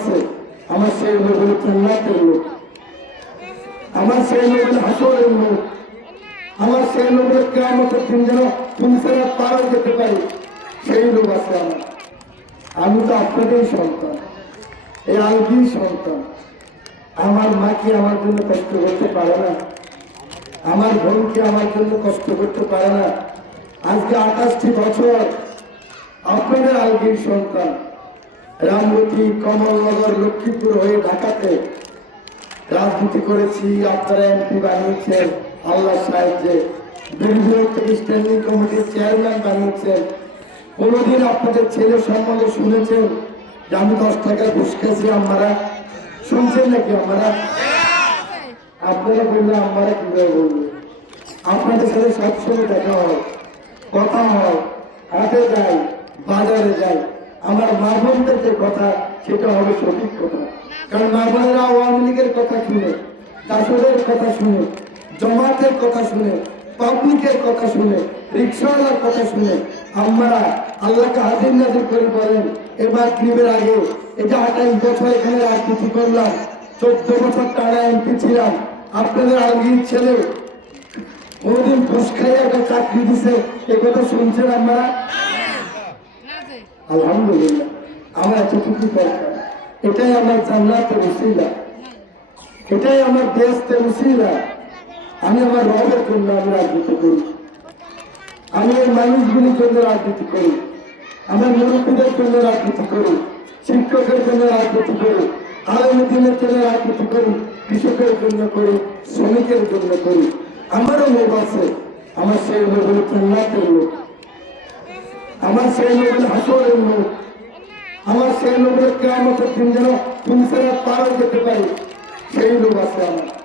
আছে। আমার সেই লোক হলো জান্নাতের লোক। আমার সেই লোক হলো হাসরের লোক। আমার সেই লোকের কেমতের দিন যেন তুমি সেরা যেতে পারি, সেই লোক আছে আমার। আমি তো আপনাদেরই সন্তান। এই আলগির সন্তান। আমার মা কি আমার জন্য কষ্ট করতে পারে না? আমার বোন কি আমার জন্য কষ্ট করতে পারে না? আজকে আঠাশটি বছর আপনাদের আলগির সন্তান। রামগতি কমলনগর লক্ষ্মীপুর হয়ে ঢাকাতে রাজনীতি করেছি, আপনারা এমপি বানিয়েছেন আল্লাহ সাহায্যে। বিভিন্ন স্ট্যান্ডিং কমিটির চেয়ারম্যান বানিয়েছেন কোনোদিন আপনাদের ছেলে সম্বন্ধে শুনেছেন যে আমি দশ টাকায় ঘুষ খেয়েছি আমরা শুনছেন নাকি আমরা আপনারা বললে আমরা কীভাবে বলব আপনাদের সাথে সবসময় দেখা হয় কথা হয় হাটে যাই বাজারে যাই আমার মা বোনদের যে কথা সেটা হবে সঠিক কথা। কারণ মা বোনেরা আওয়ামী লীগের কথা শুনে দাসদের কথা শুনে জমাতের কথা শুনে পাবলিকের কথা শুনে রিক্সাওয়ালার কথা শুনে আমরা আল্লাহকে হাজির নাজির করে বলেন এবার গ্রীবের আগে এটা আঠাইশ বছর এখানে রাজনীতি করলাম চোদ্দ বছর টানা এমপি ছিলাম আপনাদের আগের ছেলে কোনদিন ঘুষ খাইয়ে একটা চাকরি দিছে এ কথা শুনছেন আপনারা? আলহামদুলিল্লাহ। আমার এতটুকু এটাই আমার জান্নাতের উসিলা। এটাই আমার দেশের উসিলা। আমি আমার রবের জন্য আমি রাজনীতি করি। আমি এই মানুষগুলির জন্য রাজনীতি করি। আমার মুরব্বীদের জন্য রাজনীতি করি। শিক্ষকের জন্য রাজনীতি করি। আলমদিনের জন্য রাজনীতি করি। কৃষকের জন্য করি। শ্রমিকের জন্য করি। আমারও লোক আছে। আমার সেই লোক হলো লোক আমার সেই লোক হলো হাসরের লোক আমার সেই লোকের কেমতের দিন যেন সেরা পারও যেতে পারি সেই লোক আছে আমার।